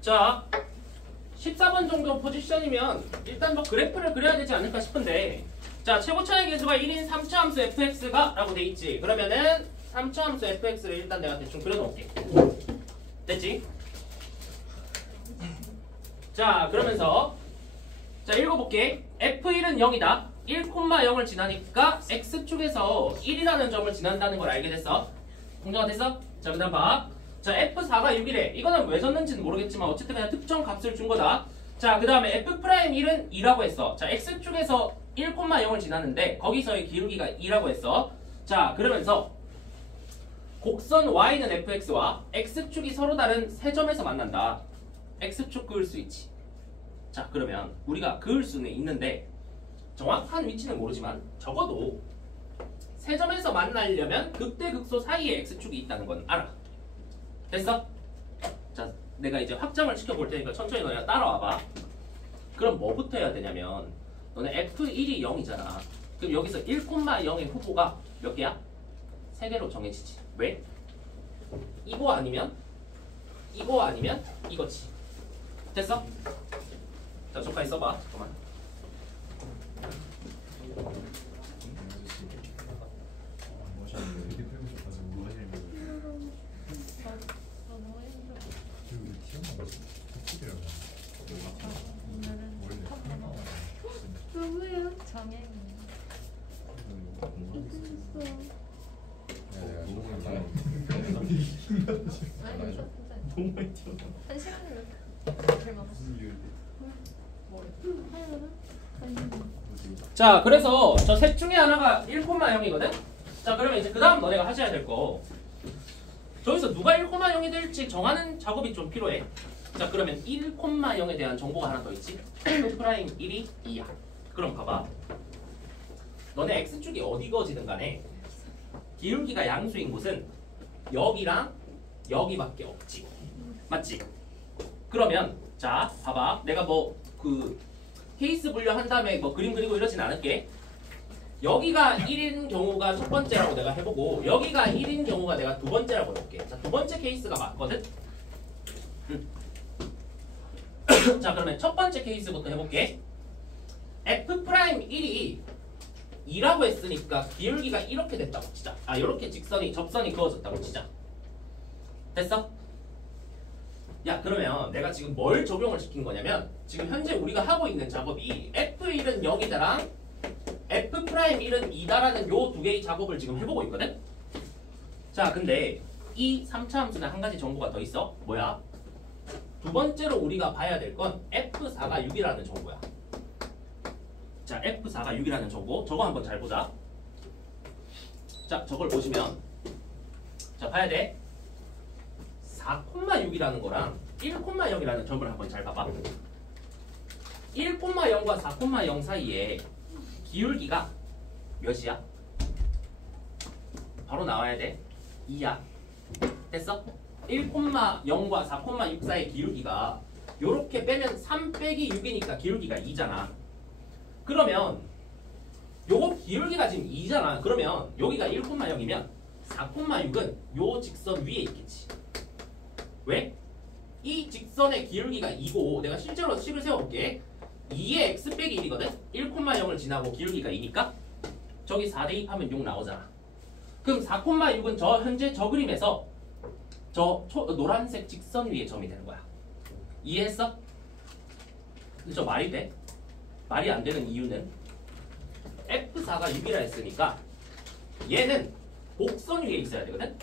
자 14번 정도 포지션이면 일단 뭐 그래프를 그려야 되지 않을까 싶은데, 자 최고 차이 계수가 1인 3차 함수 fx가 라고 돼 있지. 그러면은 3차 함수 fx를 일단 내가 대충 그려놓을게. 됐지? 자 그러면서 자 읽어볼게. f1은 0이다. 1,0을 지나니까 x축에서 1이라는 점을 지난다는 걸 알게 됐어. 공정화 됐어? 자 그 다음 봐. 자 f4가 6이래. 이거는 왜 줬는지는 모르겠지만 어쨌든 그냥 특정 값을 준 거다. 자 그 다음에 f'1은 2라고 했어. 자 x축에서 1,0을 지났는데 거기서의 기울기가 2라고 했어. 자 그러면서 곡선 y는 fx와 x축이 서로 다른 세 점에서 만난다. x축 그을 수 있지. 자 그러면 우리가 그을 수는 있는데 정확한 위치는 모르지만 적어도 세 점에서 만나려면 극대극소 사이에 x축이 있다는 건 알아. 됐어? 자 내가 이제 확장을 시켜볼 테니까 천천히 너네가 따라와봐. 그럼 뭐부터 해야 되냐면 너네 f1이 0이잖아. 그럼 여기서 1,0의 후보가 몇 개야? 3개로 정해지지. 왜? 이거 아니면 이거지. 됐어? 자 저까지 써봐. 잠깐만. 누구야? 정혜미. 너무 많이 튀어. 한 시간이면 잘 먹었어. 자 그래서 저 셋 중에 하나가 1,0이거든? 자 그러면 이제 그 다음 너네가 하셔야 될 거, 저기서 누가 1,0이 될지 정하는 작업이 좀 필요해. 자 그러면 1,0에 대한 정보가 하나 더 있지. f'1이 2야. 그럼 봐봐. 너네 x축이 어디 거지든 간에 기울기가 양수인 곳은 여기랑 여기밖에 없지. 맞지? 그러면 자 봐봐. 내가 뭐 그 케이스 분류한 다음에 뭐 그림 그리고 이러진 않을게. 여기가 1인 경우가 첫 번째라고 내가 해보고 여기가 1인 경우가 내가 두 번째라고 해볼게. 자 두 번째 케이스가 맞거든? 자 그러면 첫 번째 케이스부터 해볼게. f'1이 2라고 했으니까 기울기가 이렇게 됐다고 치자. 아 이렇게 접선이 그어졌다고 치자. 됐어? 야 그러면 내가 지금 뭘 적용을 시킨 거냐면 지금 현재 우리가 하고 있는 작업이 f1은 0이다랑 f'1은 2다라는 요 두 개의 작업을 지금 해보고 있거든? 자 근데 이 3차 함수는 한 가지 정보가 더 있어. 뭐야? 두 번째로 우리가 봐야 될 건 f4가 6이라는 정보야. 자 f4가 6이라는 정보, 저거 한번 잘 보자. 자 저걸 보시면 자 봐야 돼. 4,6이라는 거랑 1,0이라는 점을 한번 잘 봐봐. 1,0과 4,0 사이에 기울기가 몇이야? 바로 나와야 돼. 2야. 됐어? 1,0과 4,6 사이의 기울기가 요렇게 빼면 3 빼기 6이니까 기울기가 2잖아. 그러면 요거 기울기가 지금 2잖아. 그러면 여기가 1,0이면 4,6은 요 직선 위에 있겠지. 왜? 이 직선의 기울기가 2고 내가 실제로 식을 세워볼게. 2의 x 빼기 1이거든? 1,0을 지나고 기울기가 2니까 저기 4 대입하면 6 나오잖아. 그럼 4,6은 현재 저 그림에서 노란색 직선 위에 점이 되는 거야. 이해했어? 근데 저 말이 돼? 말이 안 되는 이유는 f4가 6이라 했으니까 얘는 곡선 위에 있어야 되거든?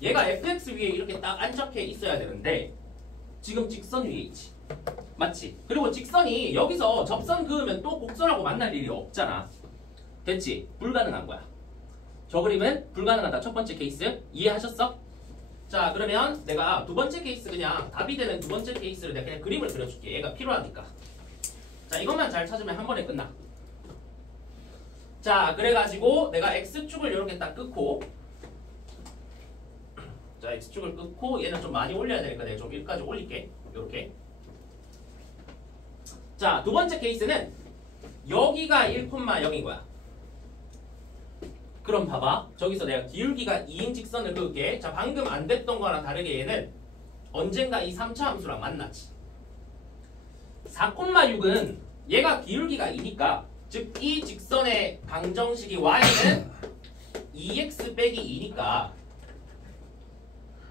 얘가 fx 위에 이렇게 딱 안착해 있어야 되는데 지금 직선 위에 있지. 맞지? 그리고 직선이 여기서 접선 그으면 또 곡선하고 만날 일이 없잖아. 됐지? 불가능한 거야. 저 그림은 불가능하다. 첫 번째 케이스 이해하셨어? 자 그러면 내가 두 번째 케이스 그냥 답이 되는 두 번째 케이스를 내가 그냥 그림을 그려줄게. 얘가 필요하니까. 자 이것만 잘 찾으면 한 번에 끝나. 자 그래가지고 내가 x축을 이렇게 딱 끊고 자 x축을 끊고 얘는 좀 많이 올려야 되니까 내가 좀 여기까지 올릴게. 요렇게. 자 두 번째 케이스는 여기가 1,0인 거야. 그럼 봐봐. 저기서 내가 기울기가 2인 직선을 그을게. 자, 방금 안 됐던 거랑 다르게 얘는 언젠가 이 3차 함수랑 만나지. 4,6은 얘가 기울기가 2니까 즉 이 직선의 방정식이 y는 2x 빼기 2니까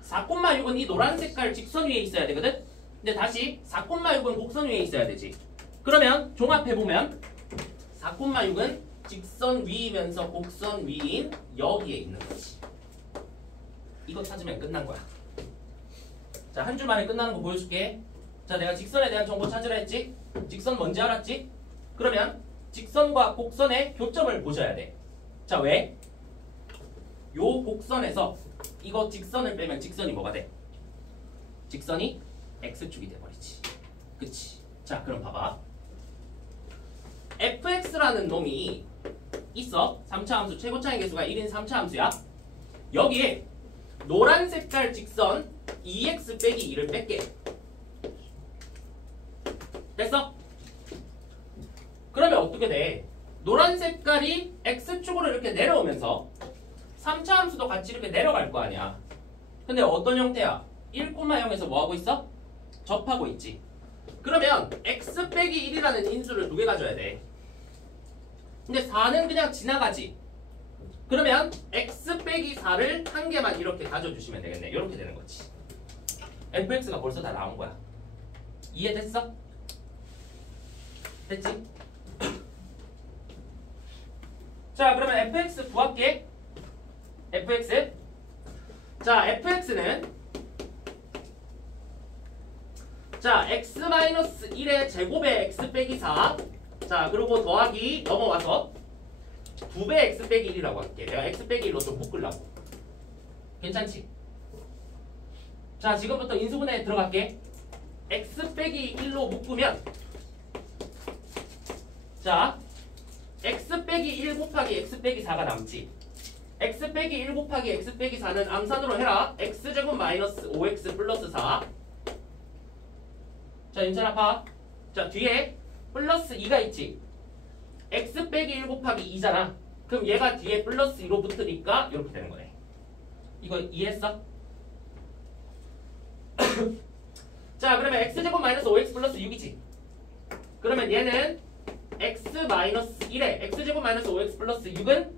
4,6은 이 노란 색깔 직선 위에 있어야 되거든? 근데 다시 4,6은 곡선 위에 있어야 되지. 그러면 종합해보면 4,6은 직선 위이면서 곡선 위인 여기에 있는 거지. 이거 찾으면 끝난 거야. 자, 한 줄 만에 끝나는 거 보여줄게. 자, 내가 직선에 대한 정보 찾으라 했지? 직선 뭔지 알았지? 그러면 직선과 곡선의 교점을 보셔야 돼. 자, 왜? 요 곡선에서 이거 직선을 빼면 직선이 뭐가 돼? 직선이 x축이 돼버리지. 그치? 자, 그럼 봐봐. fx라는 놈이 있어. 3차 함수 최고차의 개수가 1인 3차 함수야. 여기에 노란 색깔 직선 2x 빼기 2를 뺄게. 됐어? 그러면 어떻게 돼? 노란 색깔이 x축으로 이렇게 내려오면서 3차 함수도 같이 이렇게 내려갈 거 아니야. 근데 어떤 형태야? 1,0에서 뭐 하고 있어? 접하고 있지. 그러면 x 빼기 1이라는 인수를 2개 가져야 돼. 근데 4는 그냥 지나가지. 그러면 x 빼기 4를 한 개만 이렇게 가져주시면 되겠네. 이렇게 되는 거지. fx가 벌써 다 나온 거야. 이해됐어? 됐지? 자, 그러면 fx 구할게. fx. 자, fx는 자, x-1의 제곱에 x 빼기 4. 자, 그리고 더하기 넘어와서 2배 x 빼기 1이라고 할게. 내가 x 빼기 1로 좀 묶으려고. 괜찮지? 자, 지금부터 인수분해에 들어갈게. x 빼기 1로 묶으면 자, x 빼기 1 곱하기 x 빼기 4가 남지. x 빼기 1 곱하기 x 빼기 4는 암산으로 해라. x제곱 마이너스 5x 플러스 4. 자, 괜찮아 봐. 자, 뒤에 플러스 2가 있지. x 빼기 1 곱하기 2잖아. 그럼 얘가 뒤에 플러스 2로 붙으니까 이렇게 되는 거네. 이거 이해했어? 자, 그러면 x제곱 마이너스 5x 플러스 6이지. 그러면 얘는 x 마이너스 1에 x제곱 마이너스 5x 플러스 6은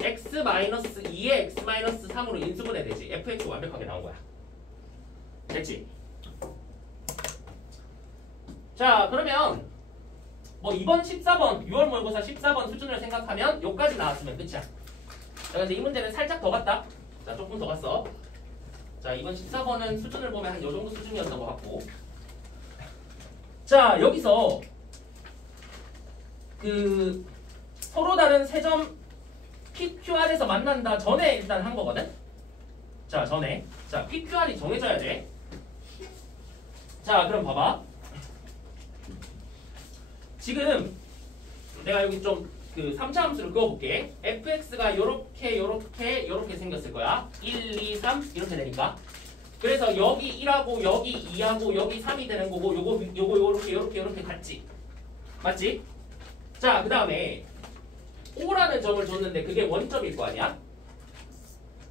x 마이너스 2에 x 마이너스 3으로 인수분해 되지. fx 완벽하게 나온 거야. 됐지? 자, 그러면 뭐 이번 14번 6월 모의고사 14번 수준을 생각하면 여기까지 나왔으면 끝이야. 자, 근데 이 문제는 살짝 더 갔다. 자, 조금 더 갔어. 자, 이번 14번은 수준을 보면 한 요 정도 수준이었던 것 같고. 자, 여기서 그 서로 다른 세 점 PQR에서 만난다 전에 일단 한 거거든. 자, 전에. 자, PQR이 정해져야 돼. 자, 그럼 봐봐. 지금 내가 여기 좀 그 3차 함수를 그어볼게. fx가 요렇게 생겼을 거야. 1, 2, 3 이렇게 되니까. 그래서 여기 1하고 여기 2하고 여기 3이 되는 거고 요거 요렇게 같지. 맞지? 자, 그 다음에 O라는 점을 줬는데 그게 원점일 거 아니야?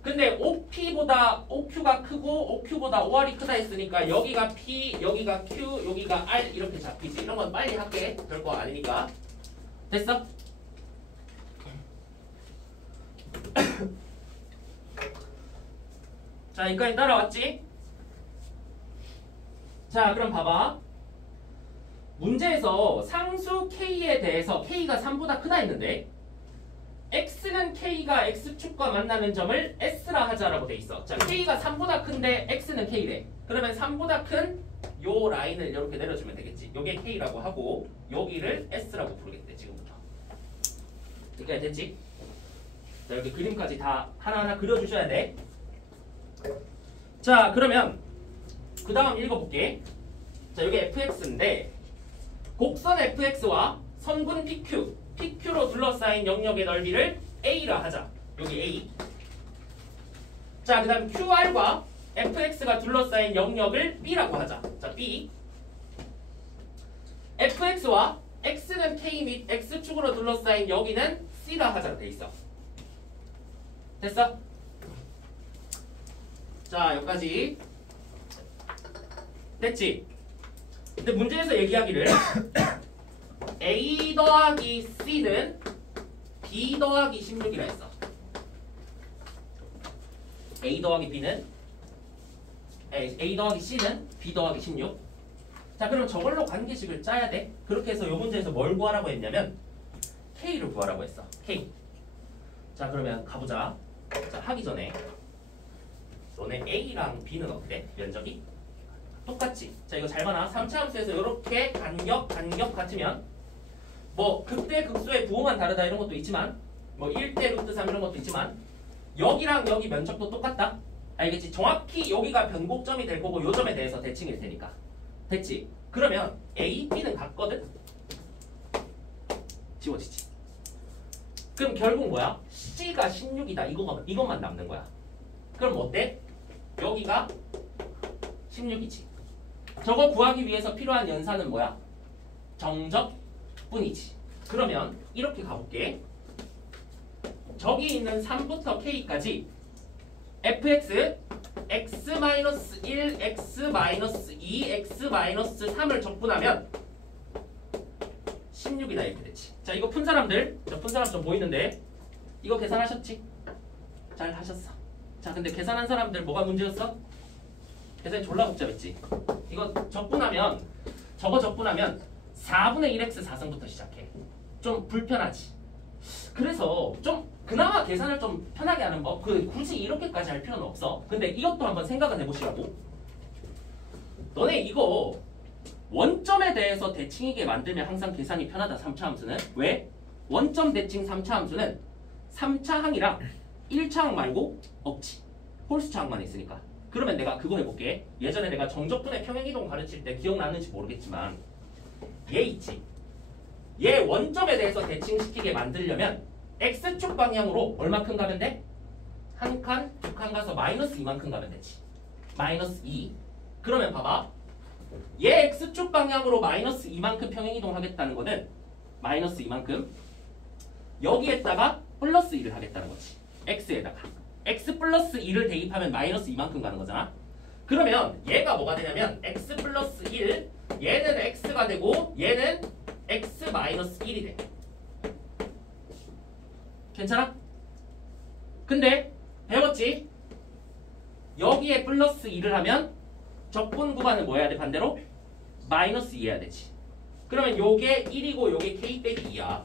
근데 OP보다 OQ가 크고 OQ보다 OR이 크다 했으니까 여기가 P, 여기가 Q, 여기가 R 이렇게 잡히지. 이런 건 빨리 할게. 별거 아니니까. 됐어? 자, 여기까지 따라왔지? 자, 그럼 봐봐. 문제에서 상수 K에 대해서 K가 3보다 크다 했는데 X는 K가 X축과 만나는 점을 S라 하자라고 돼 있어. 자, K가 3보다 큰데 X는 K래. 그러면 3보다 큰 요 라인을 이렇게 내려주면 되겠지. 요게 K라고 하고 여기를 S라고 부르겠대, 지금부터. 여기까지 됐지? 자, 이렇게 그림까지 다 하나하나 그려주셔야 돼. 자, 그러면 그 다음 읽어볼게. 자, 여기 fx인데 곡선 fx와 선분 pq, pq로 둘러싸인 영역의 넓이를 a라 하자. 여기 a. 자, 그 다음 qr과 fx가 둘러싸인 영역을 b라고 하자. 자, b. fx와 x는 k 및 x축으로 둘러싸인 여기는 c라 하자로 돼 있어. 됐어? 자, 여기까지 됐지? 근데 문제에서 얘기하기를 A 더하기 C는 B 더하기 16이라 했어. A 더하기 B는 A 더하기 C는 B 더하기 16. 자, 그럼 저걸로 관계식을 짜야 돼. 그렇게 해서 이 문제에서 뭘 구하라고 했냐면 K를 구하라고 했어. K. 자, 그러면 가보자. 자, 하기 전에 너네 A랑 B는 어때? 면적이? 똑같지? 자, 이거 잘 봐라. 3차 함수에서 이렇게 간격 같으면 뭐 극대 극소의 부호만 다르다 이런 것도 있지만 뭐 1대 루트 3 이런 것도 있지만 여기랑 여기 면적도 똑같다. 알겠지? 정확히 여기가 변곡점이 될 거고 요 점에 대해서 대칭일 테니까. 됐지? 그러면 A, B는 같거든? 지워지지. 그럼 결국 뭐야? C가 16이다. 이것만 남는 거야. 그럼 어때? 여기가 16이지. 저거 구하기 위해서 필요한 연산은 뭐야? 정적분이지. 그러면 이렇게 가볼게. 저기 있는 3부터 K까지 fx, x-1, x-2, x-3을 적분하면 16이다 이렇게 됐지. 자, 이거 푼 사람들, 푼 사람 좀 보이는데 이거 계산하셨지? 잘 하셨어. 자, 근데 계산한 사람들 뭐가 문제였어? 계산이 졸라 복잡했지. 이거 적분하면 저거 적분하면 4분의 1x 4승부터 시작해. 좀 불편하지. 그래서 좀 그나마 계산을 좀 편하게 하는 법. 굳이 이렇게까지 할 필요는 없어. 근데 이것도 한번 생각을 해보시라고. 너네 이거 원점에 대해서 대칭이게 만들면 항상 계산이 편하다. 3차 함수는. 왜? 원점 대칭 3차 함수는 3차 항이랑 1차 항 말고 없지. 홀수차 항만 있으니까. 그러면 내가 그거 해볼게. 예전에 내가 정적분의 평행이동 가르칠 때 기억나는지 모르겠지만 얘 있지. 얘 원점에 대해서 대칭시키게 만들려면 X축 방향으로 얼마큼 가면 돼? 한 칸, 두 칸 가서 마이너스 2만큼 가면 되지. 마이너스 2. 그러면 봐봐. 얘 X축 방향으로 마이너스 2만큼 평행이동 하겠다는 거는 마이너스 2만큼 여기에다가 플러스 2를 하겠다는 거지. X에다가. X 플러스 2를 대입하면 마이너스 2만큼 가는 거잖아. 그러면 얘가 뭐가 되냐면 X 플러스 1, 얘는 X가 되고 얘는 X 마이너스 1이 돼. 괜찮아? 근데 배웠지? 여기에 플러스 2를 하면 적분 구간은 뭐 해야 돼? 반대로? 마이너스 2 해야 되지. 그러면 요게 1이고 요게 K 빼기 2야.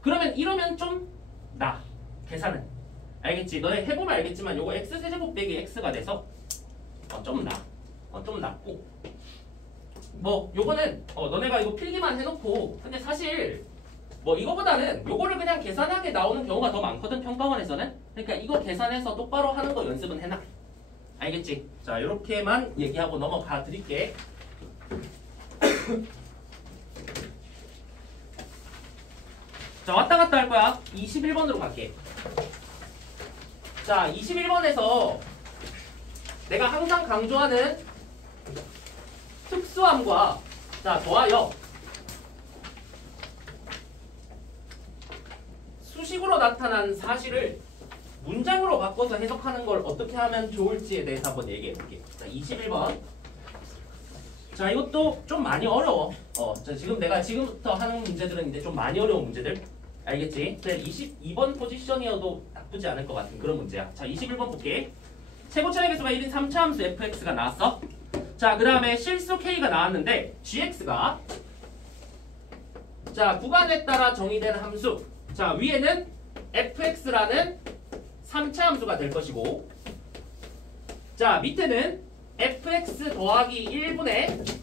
그러면 이러면 좀 나. 계산은. 알겠지? 너네 해보면 알겠지만 요거 X세제곱 빼기 X가 돼서 좀 나. 좀 낫고 뭐 요거는 너네가 이거 필기만 해놓고 근데 사실 뭐 이거보다는 요거를 그냥 계산하게 나오는 경우가 더 많거든 평가원에서는. 그러니까 이거 계산해서 똑바로 하는 거 연습은 해놔. 알겠지? 자, 요렇게만 얘기하고 넘어가 드릴게. 자, 왔다 갔다 할 거야. 21번으로 갈게. 자, 21번에서 내가 항상 강조하는 특수함과 자, 더하여 수식으로 나타난 사실을 문장으로 바꿔서 해석하는 걸 어떻게 하면 좋을지에 대해서 한번 얘기해 볼게요. 자, 21번. 자, 이것도 좀 많이 어려워. 자, 지금 내가 지금부터 하는 문제들은 이제 좀 많이 어려운 문제들. 알겠지? 근데 22번 포지션이어도 나쁘지 않을 것 같은 그런 문제야. 자, 21번 볼게. 최고차의 개수가 1인 3차 함수 fx가 나왔어. 자, 그 다음에 실수 k가 나왔는데 gx가 자, 구간에 따라 정의된 함수. 자, 위에는 fx라는 3차 함수가 될 것이고 자, 밑에는 fx 더하기 1분의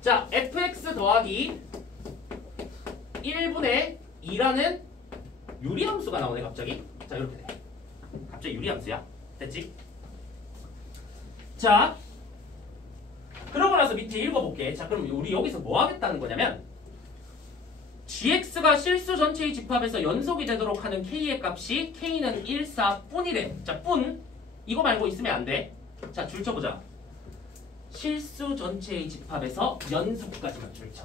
자, fx 더하기 1분의 2라는 유리함수가 나오네 갑자기. 자, 이렇게 돼. 갑자기 유리함수야. 됐지? 자, 그러고 나서 밑에 읽어볼게. 자, 그럼 우리 여기서 뭐 하겠다는 거냐면 gx가 실수 전체의 집합에서 연속이 되도록 하는 k의 값이 k는 1, 4, 뿐이래. 자, 뿐. 이거 말고 있으면 안 돼. 자, 줄 쳐보자. 실수 전체의 집합에서 연속까지만 줄 쳐.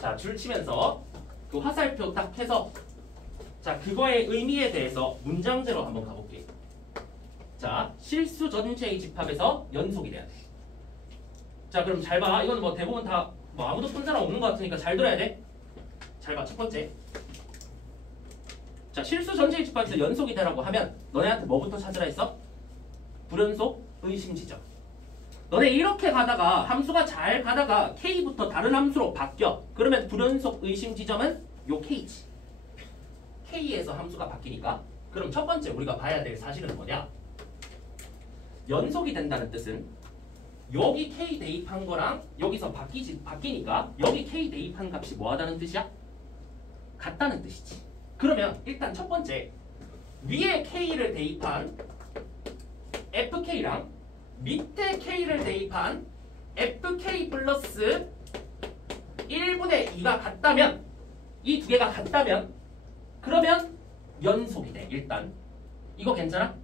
자, 줄 치면서 그 화살표 딱 해서 자 그거의 의미에 대해서 문장제로 한번 가볼게. 자 실수 전체의 집합에서 연속이 돼야 돼. 자 그럼 잘 봐. 이건 뭐 대부분 다 뭐 아무도 푼 사람 없는 것 같으니까 잘 들어야 돼. 잘 봐. 첫 번째. 자 실수 전체의 집합에서 연속이 되라고 하면 너네한테 뭐부터 찾으라 했어? 불연속 의심 지점. 너네 이렇게 가다가 함수가 잘 가다가 K부터 다른 함수로 바뀌어. 그러면 불연속 의심 지점은 요 K지. K에서 함수가 바뀌니까. 그럼 첫 번째 우리가 봐야 될 사실은 뭐냐? 연속이 된다는 뜻은 여기 K 대입한 거랑 여기서 바뀌니까 여기 K 대입한 값이 뭐하다는 뜻이야? 같다는 뜻이지. 그러면 일단 첫 번째 위에 K를 대입한 FK랑 밑에 K를 대입한 FK 플러스 1분의 2가 같다면 이 두 개가 같다면 그러면 연속이 돼. 일단 이거 괜찮아?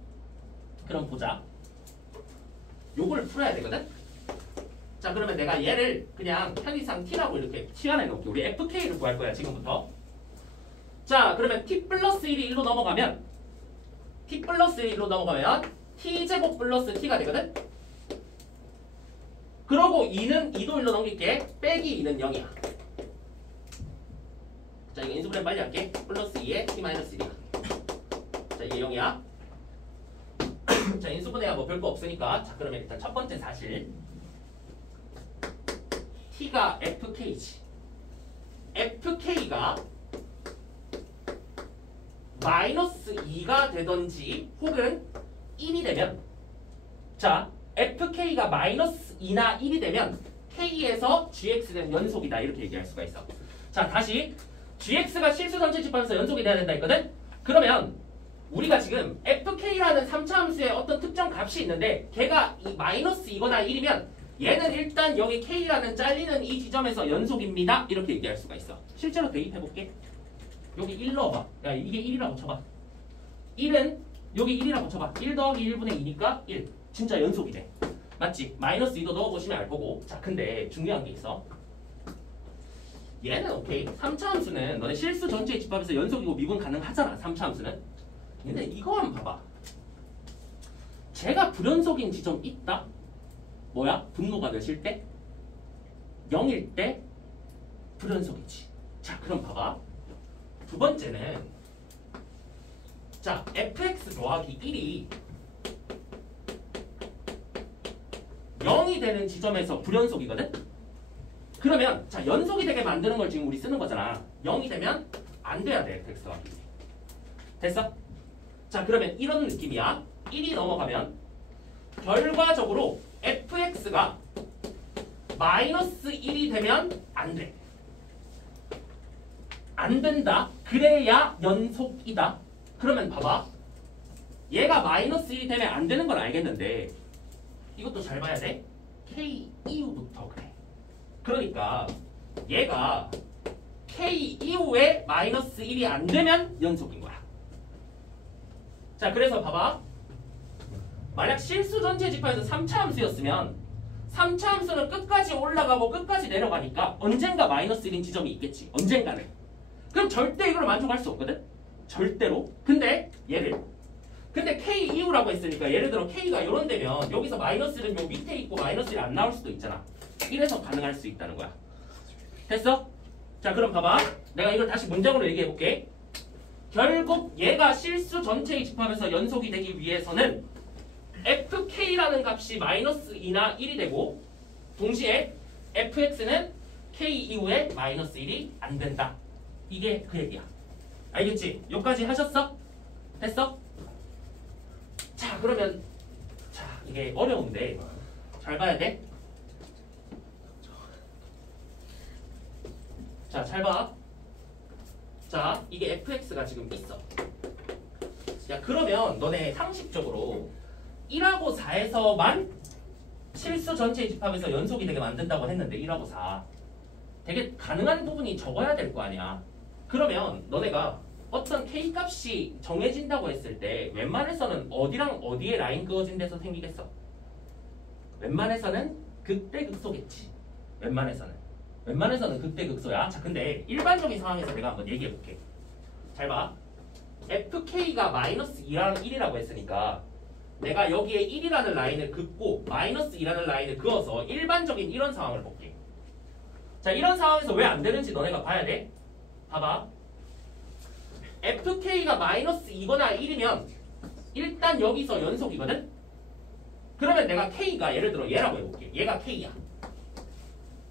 그럼 보자. 요걸 풀어야 되거든? 자 그러면 내가 얘를 그냥 편의상 T라고 이렇게 시간에 놓을게. 우리 FK를 구할 거야 지금부터. 자 그러면 T 플러스 1이 1로 넘어가면 T 플러스 1로 넘어가면 T제곱 플러스 T가 되거든? 그러고 2는 2도 1로 넘길게. 빼기 2는 0이야. 자 이거 인수분해 빨리 할게. 플러스 2에 T 마이너스 1이야. 자 이게 0이야. 자 인수분해야 뭐 별거 없으니까. 자 그러면 일단 첫 번째 사실 T가 FK지. FK가 마이너스 2가 되던지 혹은 1이 되면 자 FK가 마이너스 2나 1이 되면 K에서 GX는 연속이다 이렇게 얘기할 수가 있어. 자 다시 GX가 실수 전체 집합에서 연속이 돼야 된다 했거든? 그러면 우리가 지금 FK라는 3차 함수의 어떤 특정 값이 있는데 걔가 마이너스 2거나 1이면 얘는 일단 여기 K라는 잘리는 이 지점에서 연속입니다 이렇게 얘기할 수가 있어. 실제로 대입해볼게. 여기 1 넣어봐. 야 이게 1이라고 쳐봐. 1은 여기 1이라고 쳐봐. 1 더하기 1분의 2니까 1. 진짜 연속이 돼. 맞지? 마이너스 2도 넣어보시면 알 거고. 자 근데 중요한 게 있어. 얘는 오케이. 3차 함수는 너네 실수 전체의 집합에서 연속이고 미분 가능하잖아. 3차 함수는. 근데 이거 한번 봐봐. 제가 불연속인 지점 있다? 뭐야? 분모가 몇일 때? 0일 때 불연속이지. 자 그럼 봐봐. 두 번째는 자 fx 더하기 1이 0이 되는 지점에서 불연속이거든? 그러면 자 연속이 되게 만드는 걸 지금 우리 쓰는 거잖아. 0이 되면 안 돼야 돼. fx 더하기 1이. 됐어? 자 그러면 이런 느낌이야. 1이 넘어가면 결과적으로 fx가 마이너스 1이 되면 안 돼. 안 된다. 그래야 연속이다. 그러면 봐봐. 얘가 마이너스 1이 되면 안 되는 건 알겠는데 이것도 잘 봐야 돼. K 이후부터 그래. 그러니까 얘가 K 이후에 마이너스 1이 안 되면 연속인 거야. 자 그래서 봐봐. 만약 실수 전체 집합에서 3차 함수였으면 3차 함수는 끝까지 올라가고 끝까지 내려가니까 언젠가 마이너스 1인 지점이 있겠지. 언젠가는. 그럼 절대 이걸 만족할 수 없거든? 절대로. 근데 K 이후라고 했으니까 예를 들어 K가 요런 데면 여기서 마이너스는 요 밑에 있고 마이너스 1이 안 나올 수도 있잖아. 이래서 가능할 수 있다는 거야. 됐어? 자 그럼 봐봐. 내가 이걸 다시 문장으로 얘기해 볼게. 결국 얘가 실수 전체의 집합에서 연속이 되기 위해서는 fk라는 값이 마이너스 2나 1이 되고 동시에 fx는 k 이후에 마이너스 1이 안 된다. 이게 그 얘기야. 알겠지? 여기까지 하셨어? 됐어? 자 그러면 자 이게 어려운데 잘 봐야 돼. 자 잘 봐. 자 이게 fx가 지금 있어. 야 그러면 너네 상식적으로 1하고 4에서만 실수 전체의 집합에서 연속이 되게 만든다고 했는데 1하고 4 되게 가능한 부분이 적어야 될 거 아니야. 그러면 너네가 어떤 K값이 정해진다고 했을 때 웬만해서는 어디랑 어디에 라인 그어진 데서 생기겠어? 웬만해서는 극대 극소겠지. 웬만해서는. 웬만해서는 극대극소야. 자, 근데 일반적인 상황에서 내가 한번 얘기해볼게. 잘 봐. fk가 마이너스 1이라고 했으니까 내가 여기에 1이라는 라인을 긋고 마이너스 2라는 라인을 그어서 일반적인 이런 상황을 볼게. 자, 이런 상황에서 왜 안 되는지 너네가 봐야 돼. 봐봐. fk가 마이너스 2거나 1이면 일단 여기서 연속이거든? 그러면 내가 k가 예를 들어 얘라고 해볼게. 얘가 k야.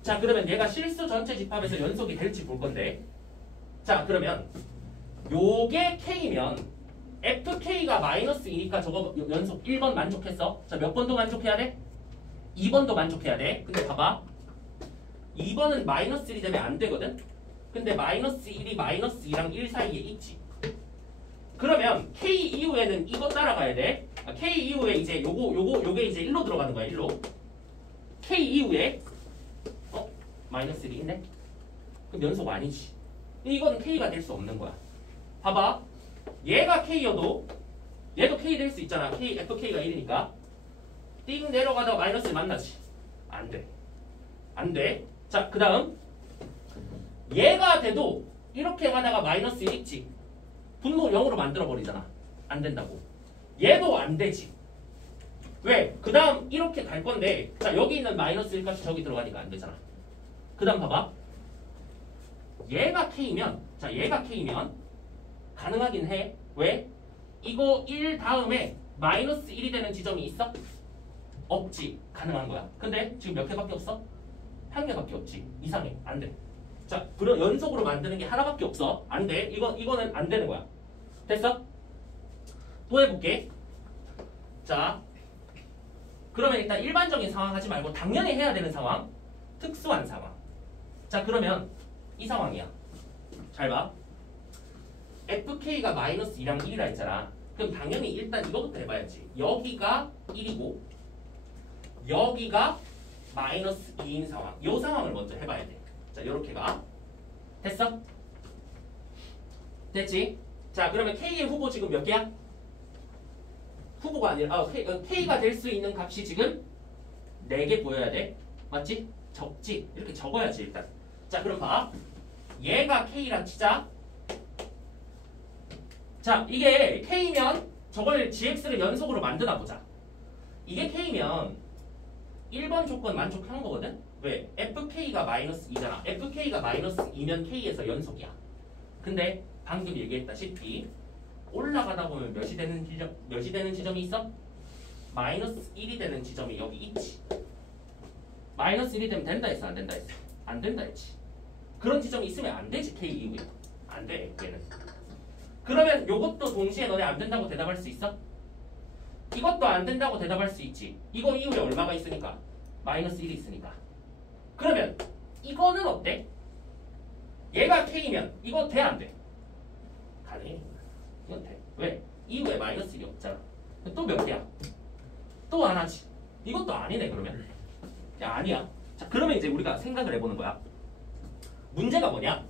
자, 그러면 얘가 실수 전체 집합에서 연속이 될지 볼 건데, 자, 그러면 요게 k면 fk가 마이너스 2니까 저거 연속 1번 만족했어. 자, 몇 번도 만족해야 돼? 2번도 만족해야 돼. 근데 봐봐. 2번은 마이너스 1이 되면 안 되거든? 근데 마이너스 1이 마이너스 2랑 1 사이에 있지. 그러면 k 이후에는 이거 따라가야 돼. k 이후에 이제 요게 이제 1로 들어가는 거야. 1로. k 이후에 마이너스 1이 있네? 그럼 연속 아니지. 이건 k가 될 수 없는 거야. 봐봐. 얘가 k여도 얘도 k 될 수 있잖아. fk가 1이니까. 띵 내려가다가 마이너스 1 만나지. 안 돼. 안 돼. 자, 그 다음 얘가 돼도 이렇게 가다가 마이너스 1 있지. 분모 0으로 만들어버리잖아. 안 된다고. 얘도 안 되지. 왜? 그 다음 이렇게 갈 건데, 자, 여기 있는 마이너스 1 값이 저기 들어가니까 안 되잖아. 그 다음 봐봐. 얘가 k면, 자, 얘가 k면 가능하긴 해. 왜? 이거 1 다음에 마이너스 1이 되는 지점이 있어? 없지. 가능한 거야. 근데 지금 몇 개밖에 없어? 한 개밖에 없지. 이상해. 안 돼. 자, 연속으로 만드는 게 하나밖에 없어. 안 돼. 이거는 안 되는 거야. 됐어? 또 해볼게. 자, 그러면 일단 일반적인 상황 하지 말고 당연히 해야 되는 상황, 특수한 상황. 자, 그러면 이 상황이야. 잘 봐. fk가 마이너스 2랑 1이라 했잖아. 그럼 당연히 일단 이거부터 해봐야지. 여기가 1이고 여기가 마이너스 2인 상황. 이 상황을 먼저 해봐야 돼. 자, 요렇게가. 됐어? 됐지? 자, 그러면 k의 후보 지금 몇 개야? 후보가 아니라 k가 될 수 있는 값이 지금 4개 보여야 돼. 맞지? 적지? 이렇게 적어야지 일단. 자, 그럼 봐. 얘가 k라 치자. 자, 이게 k면 저걸 gx를 연속으로 만드나 보자. 이게 k면 1번 조건 만족한 거거든? 왜? fk가 마이너스 2잖아. fk가 마이너스 2면 k에서 연속이야. 근데 방금 얘기했다시피 올라가다 보면 몇이 되는 지점이 있어? 마이너스 1이 되는 지점이 여기 있지. 마이너스 1이 되면 된다 했어? 안 된다 했어? 안 된다 했지. 그런 지점이 있으면 안 되지. k 이후에. 안 돼. 얘는. 그러면 요것도 동시에 너네 안 된다고 대답할 수 있어? 이것도 안 된다고 대답할 수 있지. 이거 이후에 얼마가 있으니까? 마이너스 1이 있으니까. 그러면 이거는 어때? 얘가 k면 이거 돼? 안 돼? 가능해. 이건 돼. 왜? 이후에 마이너스 1이 없잖아. 또 몇 개야? 또 안 하지. 이것도 아니네 그러면. 야, 아니야. 자, 그러면 이제 우리가 생각을 해보는 거야. 문제가 뭐냐?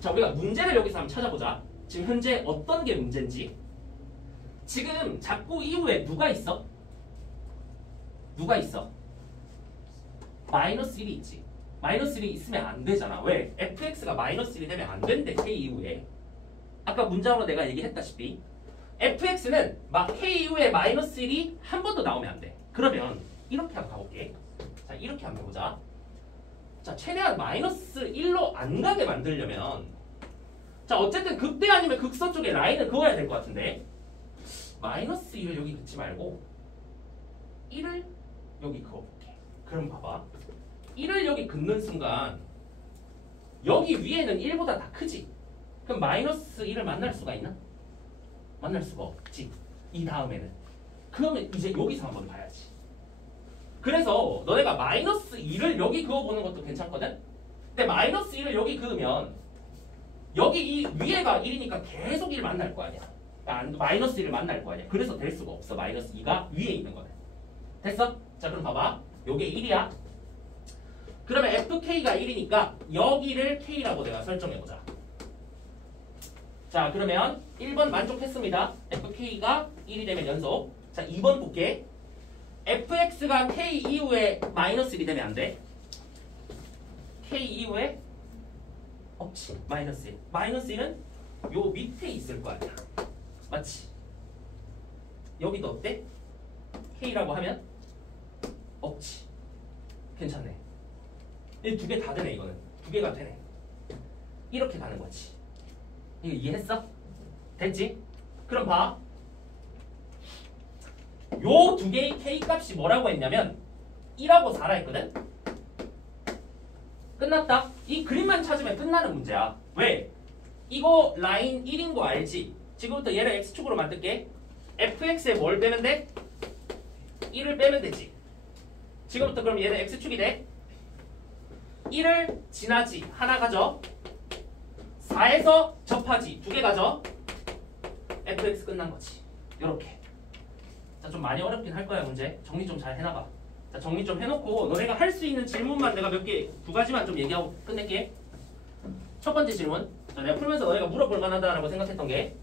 자, 우리가 문제를 여기서 한번 찾아보자. 지금 현재 어떤 게 문제인지. 지금 자꾸 이후에 누가 있어? 누가 있어? 마이너스 1이 있지. 마이너스 1이 있으면 안 되잖아. 왜? fx가 마이너스 1이 되면 안 된대. k 이후에. 아까 문장으로 내가 얘기했다시피 fx는 막 k 이후에 마이너스 1이 한 번도 나오면 안 돼. 그러면 이렇게 한번 가볼게. 자, 이렇게 한번 해보자. 자, 최대한 마이너스 1로 안 가게 만들려면, 자, 어쨌든 극대 아니면 극선 쪽에 라인을 그어야 될 것 같은데, 마이너스 1을 여기 긋지 말고 1을 여기 그어볼게. 그럼 봐봐. 1을 여기 긋는 순간 여기 위에는 1보다 다 크지? 그럼 마이너스 1을 만날 수가 있나? 만날 수가 없지. 이 다음에는. 그러면 이제 여기서 한번 봐야지. 그래서 너네가 마이너스 2를 여기 그어보는 것도 괜찮거든? 근데 마이너스 1을 여기 그으면 여기 이 위에가 1이니까 계속 1 만날 거 아니야. 마이너스 1을 만날 거 아니야. 그래서 될 수가 없어. 마이너스 2가 위에 있는 거네. 됐어? 자, 그럼 봐봐. 요게 1이야. 그러면 fk가 1이니까 여기를 k라고 내가 설정해보자. 자, 그러면 1번 만족했습니다. fk가 1이 되면 연속. 자, 2번 볼게. fx가 k 이후에 마이너스 1이 되면 안 돼. k 이후에 없지. 마이너스 1. 마이너스 1은 요 밑에 있을 거 아니야. 맞지? 여기도 어때? k라고 하면 없지. 괜찮네. 이 두 개 다 되네. 이거는 두 개가 되네. 이렇게 가는 거지. 이거 이해했어? 됐지? 그럼 봐. 요 두 개의 k 값이 뭐라고 했냐면 1하고 4라 했거든? 끝났다. 이 그림만 찾으면 끝나는 문제야. 왜? 이거 라인 1인 거 알지? 지금부터 얘를 x축으로 만들게. fx에 뭘 빼면 돼? 1을 빼면 되지. 지금부터 그럼 얘는 x축이 돼. 1을 지나지. 하나 가져. 4에서 접하지. 두 개 가져. fx 끝난 거지. 요렇게. 자, 좀 많이 어렵긴 할 거야, 문제. 정리 좀 잘 해놔봐. 자, 정리 좀 해놓고 너네가 할 수 있는 질문만 내가 몇 개, 두 가지만 좀 얘기하고 끝낼게. 첫 번째 질문. 자, 내가 풀면서 너네가 물어볼 만하다라고 생각했던 게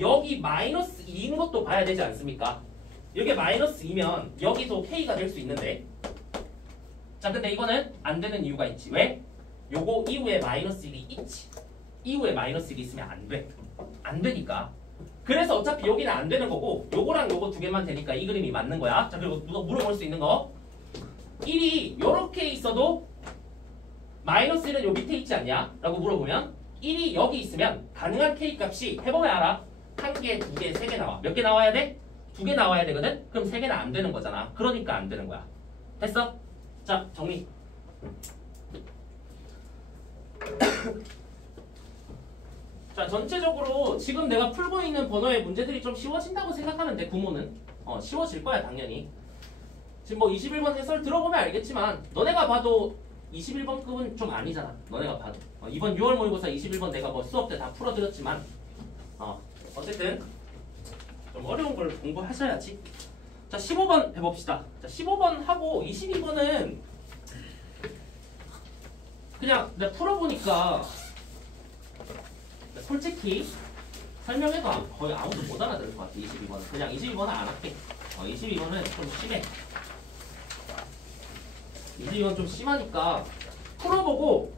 여기 마이너스 2인 것도 봐야 되지 않습니까? 여기 마이너스 2면 여기도 k가 될 수 있는데 자, 근데 이거는 안 되는 이유가 있지. 왜? 요거 이후에 마이너스 1이 있지. 이후에 마이너스 1이 있으면 안 돼. 안 되니까. 그래서 어차피 여기는 안 되는 거고 요거랑 요거 두 개만 되니까 이 그림이 맞는 거야. 자, 그리고 누가 물어볼 수 있는 거 1이 요렇게 있어도 마이너스 1은 요 밑에 있지 않냐? 라고 물어보면 1이 여기 있으면 가능한 k 값이 해보면 알아. 한 개, 두 개, 세 개 나와. 몇 개 나와야 돼? 두 개 나와야 되거든? 그럼 세 개는 안 되는 거잖아. 그러니까 안 되는 거야. 됐어? 자, 정리. 자, 전체적으로 지금 내가 풀고 있는 번호의 문제들이 좀 쉬워진다고 생각하면 돼. 구모는 쉬워질 거야 당연히. 지금 뭐 21번 해설 들어보면 알겠지만 너네가 봐도 21번급은 좀 아니잖아. 너네가 봐도 이번 6월 모의고사 21번 내가 뭐 수업 때 다 풀어드렸지만 어쨌든 좀 어려운 걸 공부하셔야지. 자, 15번 해봅시다. 자, 15번 하고 22번은 그냥 내가 풀어보니까 솔직히 설명해도 거의 아무도 못 알아들을 것 같아. 22번은 그냥 22번은 안 할게. 22번은 좀 심해. 22번 좀 심하니까 풀어보고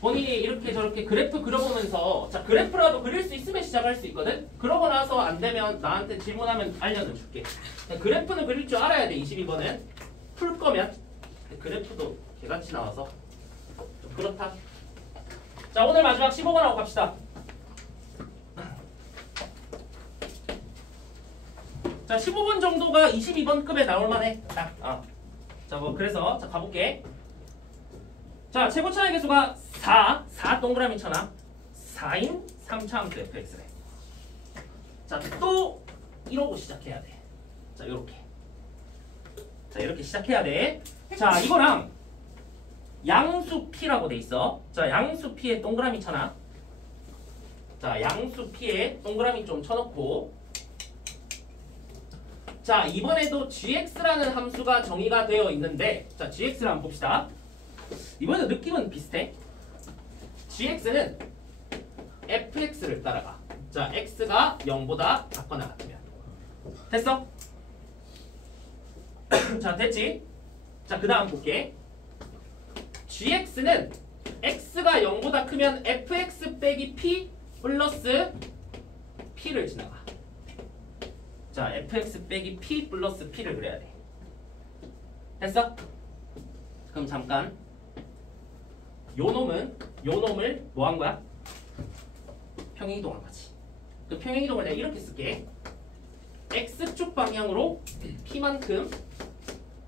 본인이 이렇게 저렇게 그래프 그려보면서 자, 그래프라도 그릴 수 있으면 시작할 수 있거든. 그러고 나서 안 되면 나한테 질문하면 알려줄게. 그래프는 그릴 줄 알아야 돼. 22번은 풀 거면 그래프도 개같이 나와서 좀 그렇다. 자, 오늘 마지막 15번 하고 갑시다. 자, 15번 정도가 22번급에 나올만해. 자, 뭐 그래서 자, 가볼게. 자, 최고차의 개수가 4 동그라미 쳐놔. 4인 3차함수 fx래. 자, 또 이러고 시작해야 돼. 자, 요렇게. 자, 이렇게 시작해야 돼. 자, 이거랑 양수 p라고 돼 있어. 자, 양수 p에 동그라미 쳐놔. 자, 양수 p에 동그라미 좀 쳐놓고 자, 이번에도 gx라는 함수가 정의가 되어 있는데 자, gx를 한번 봅시다. 이번에도 느낌은 비슷해. gx는 fx를 따라가. 자, x가 0보다 작거나 같으면 됐어? 자, 됐지? 자, 그 다음 볼게. gx는 x가 0보다 크면 fx 빼기 p 플러스 p를 지나가. 자, fx 빼기 p 플러스 p를 그려야 돼. 됐어? 그럼 잠깐 요 놈을 뭐 한 거야? 평행이동한 거지. 그 평행이동을 내가 이렇게 쓸게. x축 방향으로 p만큼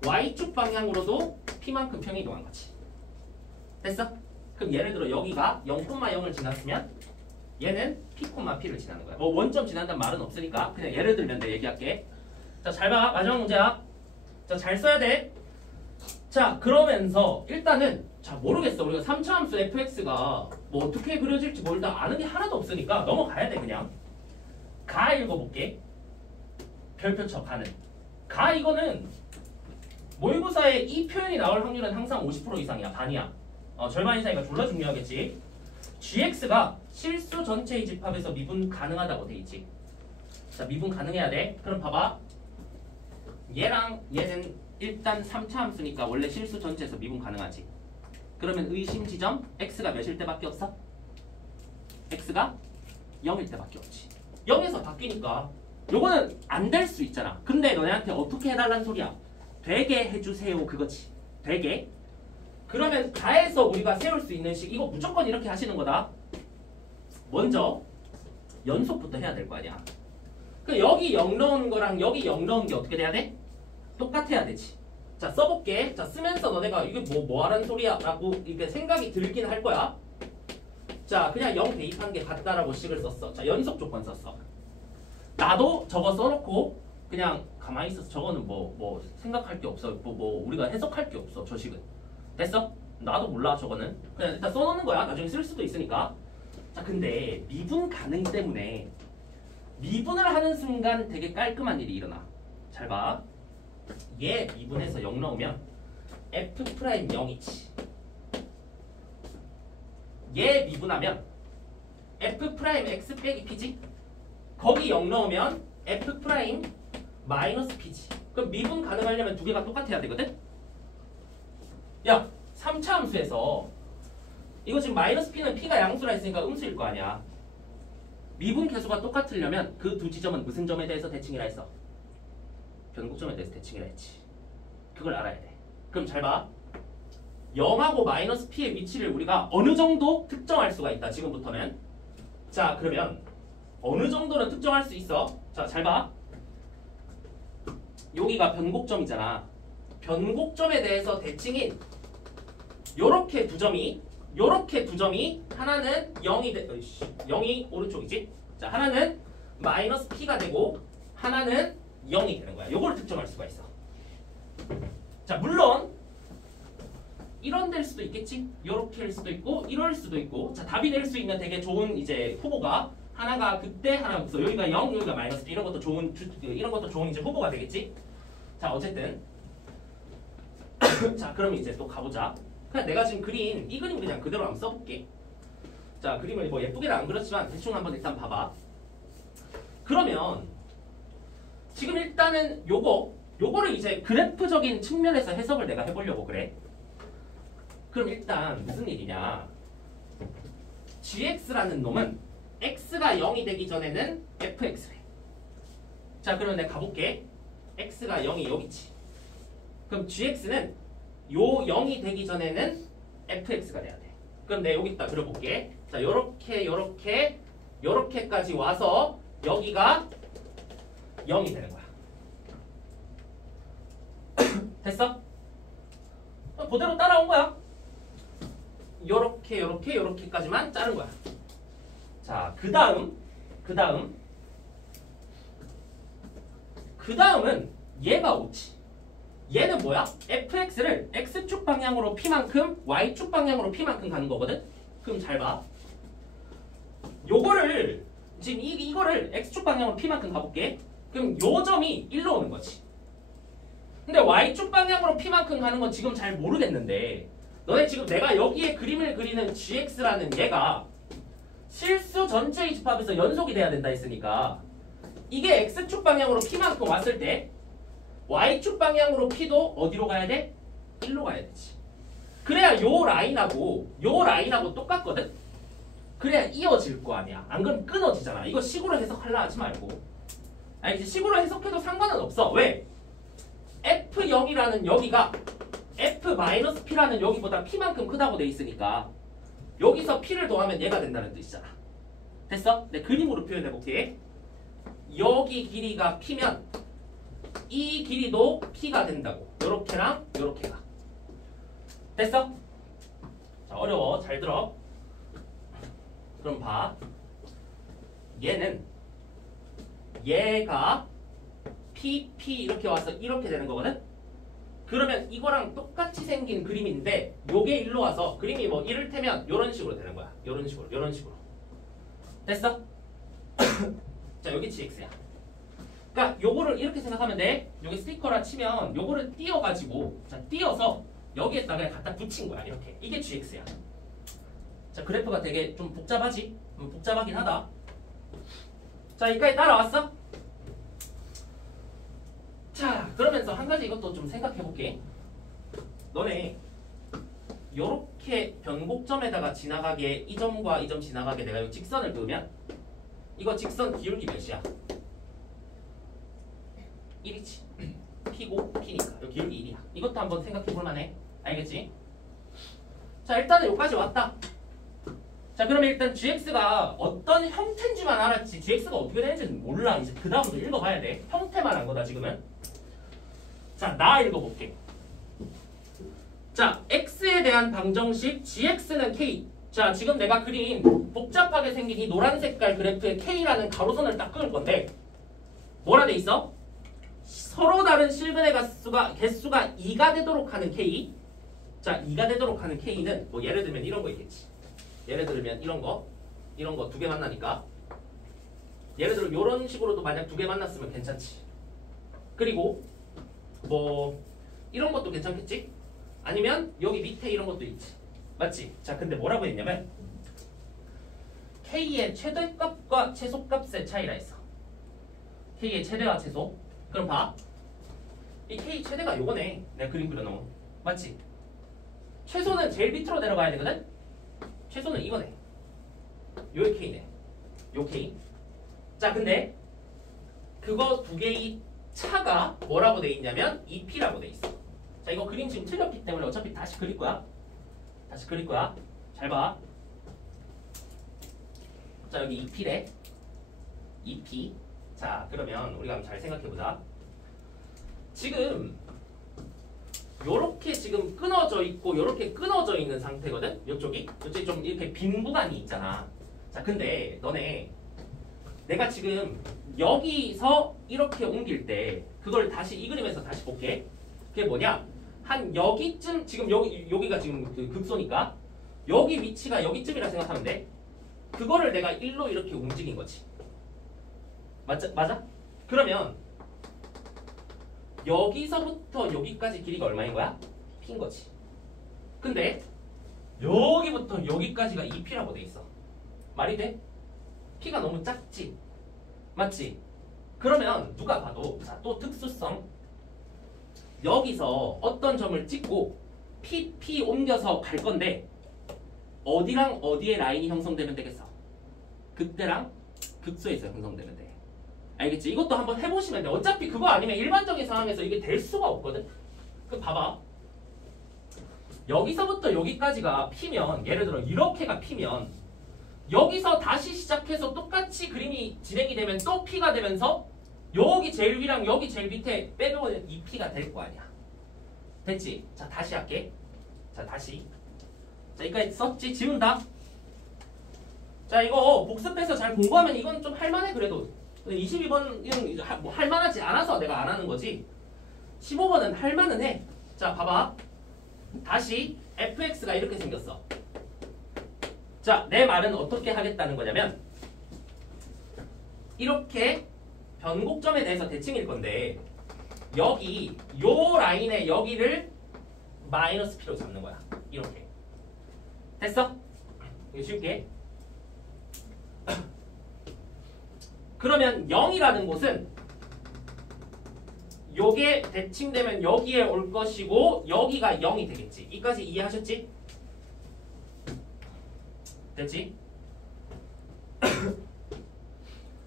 y축 방향으로도 p만큼 평행이동한 거지. 됐어? 그럼 예를 들어 여기가 0,0을 지났으면 얘는 p,p를 지나는 거야. 뭐 원점 지난다는 말은 없으니까 그냥 예를 들면 내가 얘기할게. 자, 잘 봐. 마지막 문제야. 자, 잘 써야 돼. 자, 그러면서 일단은 자, 모르겠어. 우리가 3차 함수 fx가 뭐 어떻게 그려질지 뭘 다 아는 게 하나도 없으니까 넘어가야 돼. 그냥 가 읽어볼게. 별표 쳐. 가는 가. 이거는 모의고사에 이 표현이 나올 확률은 항상 50% 이상이야. 반이야. 절반 이상이니까 졸라 중요하겠지. gx가 실수 전체의 집합에서 미분 가능하다고 돼 있지. 자, 미분 가능해야 돼. 그럼 봐봐. 얘랑 얘는 일단 3차 함수니까 원래 실수 전체에서 미분 가능하지. 그러면 의심 지점 x가 몇일 때밖에 없어? x가 0일 때밖에 없지. 0에서 바뀌니까 요거는 안 될 수 있잖아. 근데 너네한테 어떻게 해달라는 소리야? 되게 해주세요 그거지. 되게. 그러면 다해서 우리가 세울 수 있는 식 이거 무조건 이렇게 하시는 거다. 먼저 연속부터 해야 될 거 아니야. 그 여기 0 넣은 거랑 여기 0 넣은 게 어떻게 돼야 돼? 똑같아야 되지. 자 써볼게. 자 쓰면서 너네가 이게 뭐 하라는 소리야 라고 이렇게 생각이 들긴 할 거야. 자 그냥 0 대입한 게 같다라고 식을 썼어. 자 연속 조건 썼어. 나도 저거 써놓고 그냥 가만히 있어서 저거는 뭐 생각할 게 없어. 뭐 우리가 해석할 게 없어. 저 식은. 됐어? 나도 몰라 저거는. 그냥 일단 써놓는 거야. 나중에 쓸 수도 있으니까. 자 근데 미분 가능 때문에 미분을 하는 순간 되게 깔끔한 일이 일어나. 잘 봐. 얘 미분해서 0 넣으면 f 프라임 0이지. 얘 미분하면 f 프라임 x 빼기 p지. 거기 0 넣으면 f 프라임 마이너스 p지. 그럼 미분 가능하려면 두 개가 똑같아야 되거든. 야 3차 함수에서 이거 지금 마이너스 p는 p가 양수라 했으니까 음수일 거 아니야. 미분 계수가 똑같으려면 그 두 지점은 무슨 점에 대해서 대칭이라 했어? 변곡점에 대해서 대칭이라 했지. 그걸 알아야 돼. 그럼 잘 봐. 0하고 마이너스 p의 위치를 우리가 어느 정도 특정할 수가 있다. 지금부터는. 자 그러면 어느 정도는 특정할 수 있어. 자 잘 봐. 여기가 변곡점이잖아. 변곡점에 대해서 대칭인 요렇게 두 점이 하나는 0이 오른쪽이지. 자 하나는 마이너스 p가 되고 하나는 0이 되는 거야. 요걸 특정할 수가 있어. 자 물론 이런 될 수도 있겠지. 요렇게 할 수도 있고 이럴 수도 있고. 자 답이 낼 수 있는 되게 좋은 이제 후보가 하나가 그때 하나가 없어. 여기가 0 여기가 마이너스 p 이런 것도 좋은 이제 후보가 되겠지. 자 어쨌든 자 그럼 이제 또 가보자. 그냥 내가 지금 그린 이 그림 그냥 그대로 한번 써볼게. 자 그림을 뭐 예쁘게는 안 그렸지만 대충 한번 일단 봐봐. 그러면 지금 일단은 요거를 이제 그래프적인 측면에서 해석을 내가 해보려고 그래. 그럼 일단 무슨 일이냐. gx라는 놈은 x가 0이 되기 전에는 fx래. 자 그러면 내가 가볼게. x가 0이 여기지. 그럼 gx는 요 0이 되기 전에는 fx가 돼야 돼. 그럼 내가 여기다 그려볼게. 자 요렇게까지 와서 여기가 0이 되는 거야. 됐어? 그대로 따라온 거야. 요렇게까지만 자른 거야. 자 그 다음은 얘가 오지. 얘는 뭐야? fx를 x축 방향으로 p만큼 y축 방향으로 p만큼 가는 거거든. 그럼 잘 봐. 요거를 지금 이거를 x축 방향으로 p만큼 가볼게. 그럼 요 점이 1로 오는 거지. 근데 y축 방향으로 p만큼 가는 건 지금 잘 모르겠는데 너네 지금 내가 여기에 그림을 그리는 gx라는 얘가 실수 전체의 집합에서 연속이 돼야 된다 했으니까 이게 x축 방향으로 p만큼 왔을 때 y축 방향으로 p도 어디로 가야 돼? 1로 가야 되지. 그래야 요 라인하고 똑같거든? 그래야 이어질 거 아니야. 안 그러면 끊어지잖아. 이거 식으로 해석하려 하지 말고. 알겠지? 식으로 해석해도 상관은 없어. 왜? F0이라는 여기가 F-P라는 여기보다 P만큼 크다고 돼 있으니까 여기서 P를 더하면 얘가 된다는 뜻이잖아. 됐어? 내 그림으로 표현해볼게. 여기 길이가 P면 이 길이도 P가 된다고. 요렇게랑 요렇게가. 됐어? 자, 어려워. 잘 들어. 그럼 봐. 얘가 PP 이렇게 와서 이렇게 되는 거거든? 그러면 이거랑 똑같이 생긴 그림인데 요게 일로 와서 그림이 뭐 이를테면 요런 식으로 되는 거야. 요런 식으로. 됐어? 자, 여기 gx야. 그러니까 요거를 이렇게 생각하면 돼. 여기 스티커라 치면 요거를 띄어가지고 띄어서 여기에다 그냥 갖다 붙인 거야. 이렇게. 이게 gx야. 자, 그래프가 되게 좀 복잡하지? 복잡하긴 하다. 자, 여기까지 따라왔어? 자, 그러면서 한 가지 이것도 좀 생각해 볼게. 너네 요렇게 변곡점에다가 지나가게 이 점과 이 점 지나가게 내가 이 직선을 그으면 이거 직선 기울기 몇이야? 1이지. P고 P니까 요 기울기 1이야. 이것도 한번 생각해 볼 만해. 알겠지? 자, 일단은 여기까지 왔다. 자, 그러면 일단 gx가 어떤 형태인지만 알았지 gx가 어떻게 되는지는 몰라. 이제 그 다음도 읽어봐야 돼. 형태만 한 거다 지금은. 자, 나 읽어볼게. 자, x에 대한 방정식 gx는 k. 자, 지금 내가 그린 복잡하게 생긴 이 노란 색깔 그래프에 k라는 가로선을 딱 그을 건데 뭐라 돼 있어? 서로 다른 실근의 개수가 2가 되도록 하는 k. 자, 2가 되도록 하는 k는 뭐 예를 들면 이런 거 있겠지. 예를 들면 이런 거 두 개 만나니까 예를 들어 이런 식으로도 만약 두 개 만났으면 괜찮지. 그리고 뭐 이런 것도 괜찮겠지? 아니면 여기 밑에 이런 것도 있지. 맞지? 자, 근데 뭐라고 했냐면 k의 최대값과 최소값의 차이라 했어. k의 최대와 최소. 그럼 봐. 이 k 최대가 요거네. 내가 그림 그려놓은. 맞지? 최소는 제일 밑으로 내려가야 되거든? 최소는 이거네. 요 k네. 요 k. 자, 근데 그거 두 개의 차가 뭐라고 돼 있냐면 2p라고 돼 있어. 자, 이거 그림 지금 틀렸기 때문에 어차피 다시 그릴 거야. 다시 그릴 거야. 잘 봐. 자, 여기 2p래. 2p. 자, 그러면 우리가 한번 잘 생각해보자. 지금 요렇게 지금 끊어져 있고 요렇게 끊어져 있는 상태거든? 요쪽이 좀 이렇게 빈 구간이 있잖아. 자, 근데 너네 내가 지금 여기서 이렇게 옮길 때 그걸 다시 이 그림에서 다시 볼게. 그게 뭐냐? 한 여기쯤 지금 여기가 지금 그 극소니까 여기 위치가 여기쯤이라 생각하면 돼. 그거를 내가 1로 이렇게 움직인 거지. 맞아? 그러면 여기서부터 여기까지 길이가 얼마인 거야? P인 거지. 근데 여기부터 여기까지가 2P라고 돼 있어. 말이 돼? P가 너무 작지? 맞지? 그러면 누가 봐도 자, 또 특수성. 여기서 어떤 점을 찍고 P 옮겨서 갈 건데 어디랑 어디에 라인이 형성되면 되겠어? 극대랑 극소에서 형성되면 돼. 알겠지? 이것도 한번 해보시면 돼. 어차피 그거 아니면 일반적인 상황에서 이게 될 수가 없거든? 그럼 봐봐. 여기서부터 여기까지가 P면 예를 들어 이렇게가 P면 여기서 다시 시작해서 똑같이 그림이 진행이 되면 또 P가 되면서 여기 제일 위랑 여기 제일 밑에 빼면 2P가 될 거 아니야. 됐지? 자, 다시 할게. 자, 다시. 자, 여기까지 썼지? 지운다. 자, 이거 복습해서 잘 공부하면 이건 좀 할만해 그래도. 22번은 뭐 할만하지 않아서 내가 안 하는 거지. 15번은 할만은 해. 자, 봐봐. 다시 fx가 이렇게 생겼어. 자, 내 말은 어떻게 하겠다는 거냐면 이렇게 변곡점에 대해서 대칭일 건데 여기 요 라인의 여기를 마이너스 p로 잡는 거야. 이렇게. 됐어? 이거 쉽게. 그러면 0이라는 곳은 요게 대칭되면 여기에 올 것이고 여기가 0이 되겠지. 이까지 이해하셨지? 됐지?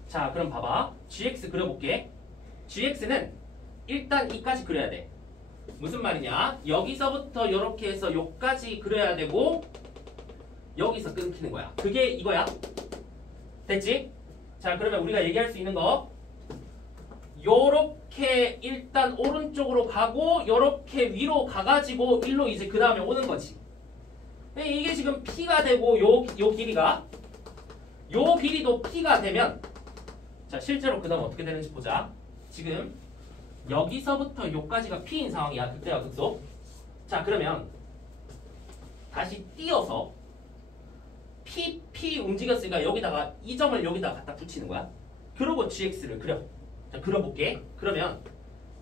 자, 그럼 봐봐. gx 그려볼게. gx는 일단 이까지 그려야 돼. 무슨 말이냐? 여기서부터 이렇게 해서 요까지 그려야 되고 여기서 끊기는 거야. 그게 이거야. 됐지? 자, 그러면 우리가 얘기할 수 있는 거 요렇게 일단 오른쪽으로 가고 요렇게 위로 가가지고 일로 이제 그 다음에 오는 거지. 이게 지금 P가 되고 요 길이가 요 길이도 P가 되면 자, 실제로 그 다음 어떻게 되는지 보자. 지금 여기서부터 요까지가 P인 상황이야. 극대와 극소. 자, 그러면 다시 띄어서 P 움직였으니까 여기다가 이 점을 여기다 갖다 붙이는 거야. 그러고 GX를 그려. 자, 그려볼게. 그러면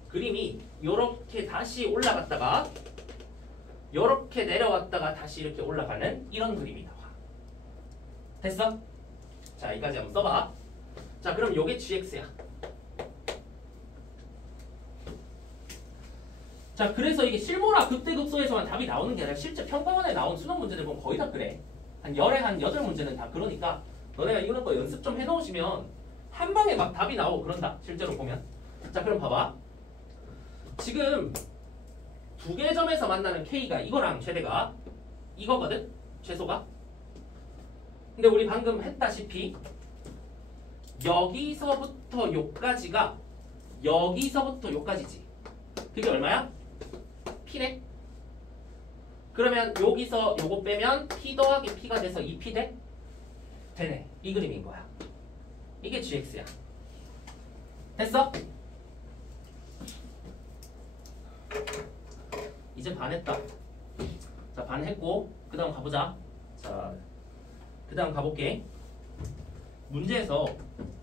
그림이 요렇게 다시 올라갔다가 요렇게 내려왔다가 다시 이렇게 올라가는 이런 그림이 나와. 됐어? 자, 여기까지 한번 써봐. 자, 그럼 요게 GX야. 자, 그래서 이게 실무라 극대극소에서만 답이 나오는 게 아니라 실제 평가원에 나온 수능 문제들 보면 거의 다 그래. 한 열에 한 8문제는 다 그러니까 너네가 이런 거 연습 좀 해놓으시면 한 방에 막 답이 나오고 그런다. 실제로 보면. 자, 그럼 봐봐. 지금 두 개 점에서 만나는 K가 이거랑 최대가 이거거든? 최소가. 근데 우리 방금 했다시피 여기서부터 요까지가 여기서부터 요까지지. 그게 얼마야? P네? 그러면 여기서 요거 빼면 P 더하기 P가 돼서 2P 돼? 되네. 이 그림인 거야. 이게 GX야. 됐어? 이제 반했다. 자, 반했고 그 다음 가보자. 자, 그 다음 가볼게. 문제에서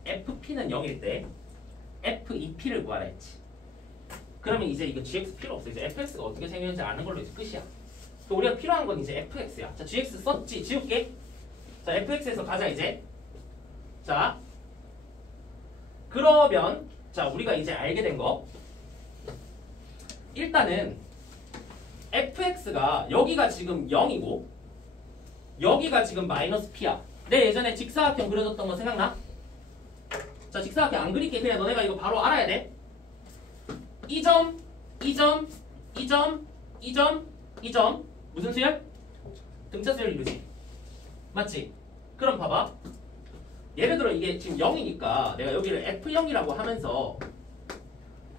FP는 0일 때 F2P를 구하라 했지. 그러면 이제 이거 GX 필요 없어. 이제 FX가 어떻게 생겼는지 아는 걸로 이제 끝이야. 또 우리가 필요한 건 이제 FX야. 자, GX 썼지? 지울게. 자, FX에서 가자 이제. 자, 그러면 자, 우리가 이제 알게 된 거. 일단은 fx가 여기가 지금 0이고 여기가 지금 마이너스 p야. 내 예전에 직사각형 그려줬던 거 생각나? 자, 직사각형 안 그릴게. 그냥 너네가 이거 바로 알아야 돼. 이 점, 이 점, 이 점, 이 점, 이 점. 무슨 수열? 등차 수열 이루지. 맞지? 그럼 봐봐. 예를 들어 이게 지금 0이니까 내가 여기를 F0이라고 하면서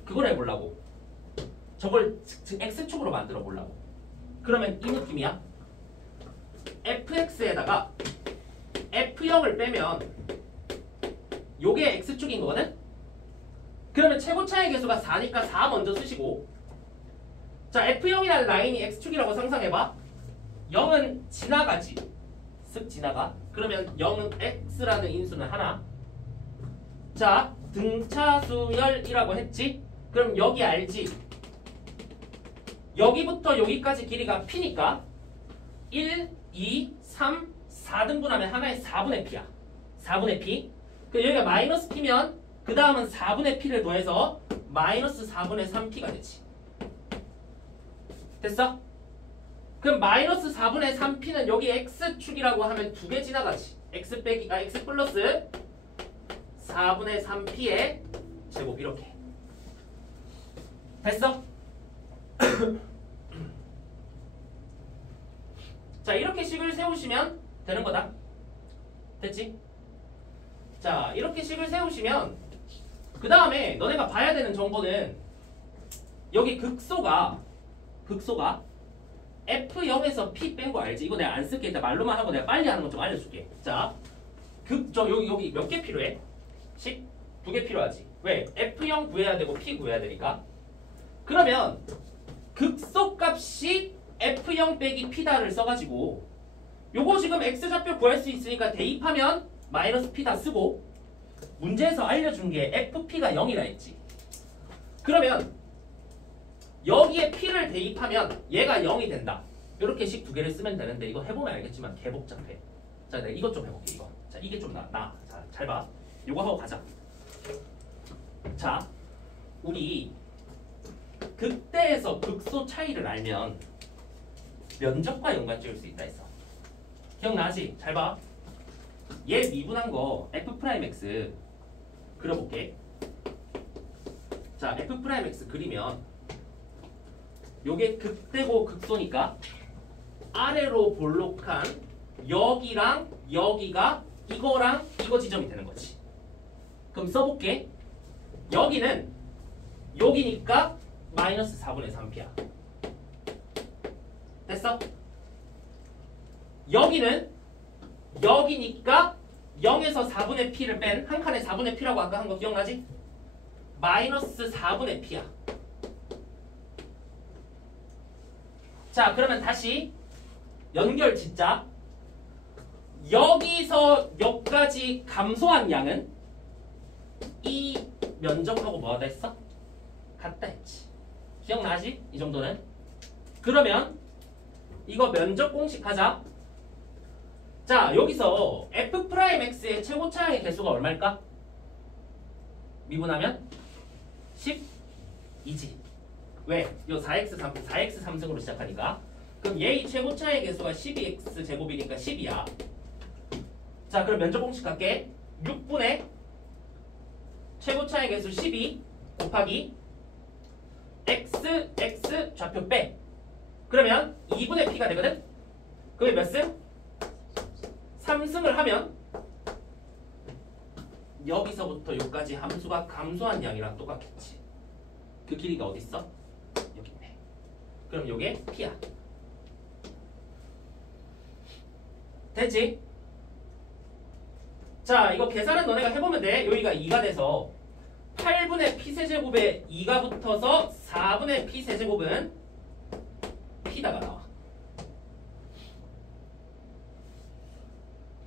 그걸 해보려고. 저걸 X축으로 만들어 보려고. 그러면 이 느낌이야. FX에다가 F0을 빼면 요게 X축인 거거든? 그러면 최고차의 개수가 4니까 4 먼저 쓰시고, 자, F0이라는 라인이 X축이라고 상상해봐. 0은 지나가지. 쓱 지나가. 그러면 0은 X라는 인수는 하나. 자, 등차수열이라고 했지? 그럼 여기 알지? 여기부터 여기까지 길이가 P니까 1, 2, 3, 4등분하면 하나의 4분의 P야. 4분의 P. 그 여기가 마이너스 P면 그 다음은 4분의 P를 더해서 마이너스 4분의 3P가 되지. 됐어? 그럼 마이너스 4분의 3P는 여기 X축이라고 하면 두 개 지나가지. X 플러스 4분의 3P의 제곱 이렇게. 됐어? 자, 이렇게 식을 세우시면 되는 거다. 됐지? 자, 이렇게 식을 세우시면 그 다음에 너네가 봐야 되는 정보는 여기 극소가 F0에서 P 뺀 거 알지? 이거 내가 안 쓸게. 일단 말로만 하고 내가 빨리 하는 거 좀 알려줄게. 자, 여기 몇 개 필요해? 식? 2개 필요하지. 왜? F0 구해야 되고 P 구해야 되니까. 그러면 극소값이 F0 빼기 P다를 써가지고 요거 지금 X좌표 구할 수 있으니까 대입하면 마이너스 P다 쓰고, 문제에서 알려준 게 FP가 0이라 했지. 그러면 여기에 P를 대입하면 얘가 0이 된다. 이렇게 식 2개를 쓰면 되는데 이거 해보면 알겠지만 개 복잡해. 자, 내가 이것 좀 해볼게. 이거. 자, 이게 좀 자, 잘 봐. 이거 하고 가자. 자, 우리 극대에서 극소 차이를 알면 면적과 연관 지을 수 있다 했어. 기억나지? 잘 봐. 얘 미분한 거 F'X 그려볼게. 자, F'X 그리면 요게 극대고 극소니까 아래로 볼록한 여기랑 여기가 이거랑 이거 지점이 되는 거지. 그럼 써볼게. 여기는 여기니까 마이너스 4분의 3P야. 됐어? 여기는 여기니까 0에서 4분의 P를 뺀 한 칸에 4분의 P라고 아까 한 거 기억나지? 마이너스 4분의 P야. 자, 그러면 다시 연결 짓자. 여기서 여기까지 감소한 양은 이 면적하고 뭐하다 했어? 같다 했지. 기억나지? 이 정도는. 그러면 이거 면적 공식 하자. 자, 여기서 F'X의 최고차의 개수가 얼마일까? 미분하면 12지. 왜? 요 4x 3승으로 시작하니까. 그럼 얘의 최고차의 개수가 12x 제곱이니까 10이야. 자, 그럼 면적 공식 할게. 6분의 최고차의 개수 12 곱하기 x 좌표 빼. 그러면 2분의 p가 되거든? 그게 몇 승? 3승을 하면 여기서부터 여기까지 함수가 감소한 양이랑 똑같겠지. 그 길이가 어디 있어? 여기 있네. 그럼 요게 p야. 됐지? 자, 이거 계산은 너네가 해보면 돼. 여기가 2가 돼서 8분의 p세제곱에 2가 붙어서 4분의 p세제곱은 p다가 나와.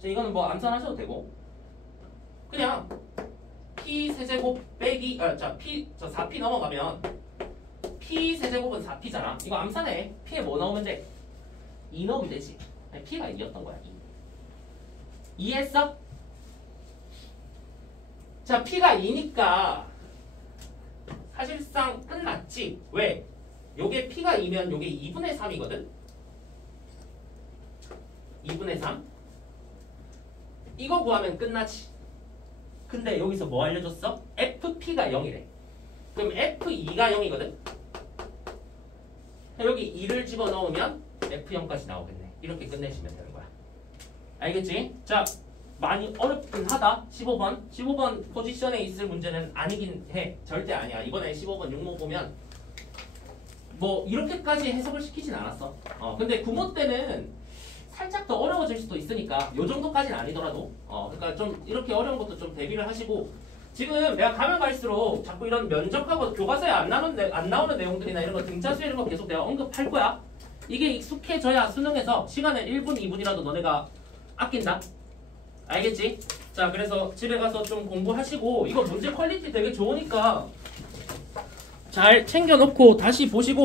자, 이거는 뭐 암산하셔도 되고 그냥 p세제곱 빼기 p 4p 넘어가면 p세제곱은 4p잖아. 이거 암산해. p에 뭐 넣으면 돼? 2 넣으면 되지. 아니, p가 2였던 거야. 2. 이해했어? 자, p가 2니까 사실상 끝났지. 왜? 요게 p가 2면 요게 2분의 3이거든? 2분의 3? 이거 구하면 끝나지. 근데 여기서 뭐 알려줬어? FP가 0이래. 그럼 F2가 0이거든? 여기 2를 집어넣으면 F0까지 나오겠네. 이렇게 끝내시면 되는 거야. 알겠지? 자, 많이 어렵긴 하다. 15번 포지션에 있을 문제는 아니긴 해. 절대 아니야. 이번에 15번 6모 보면 뭐 이렇게까지 해석을 시키진 않았어. 근데 구모 때는 살짝 더 어려워질 수도 있으니까 요 정도까지는 아니더라도 그러니까 좀 이렇게 어려운 것도 좀 대비를 하시고 지금 내가 가면 갈수록 자꾸 이런 면적하고 교과서에 안 나오는 내용들이나 이런 거 등차수 이런 거 계속 내가 언급할 거야. 이게 익숙해져야 수능에서 시간을 1분, 2분이라도 너네가 아낀다. 알겠지? 자, 그래서 집에 가서 좀 공부하시고 이거 문제 퀄리티 되게 좋으니까 잘 챙겨놓고 다시 보시고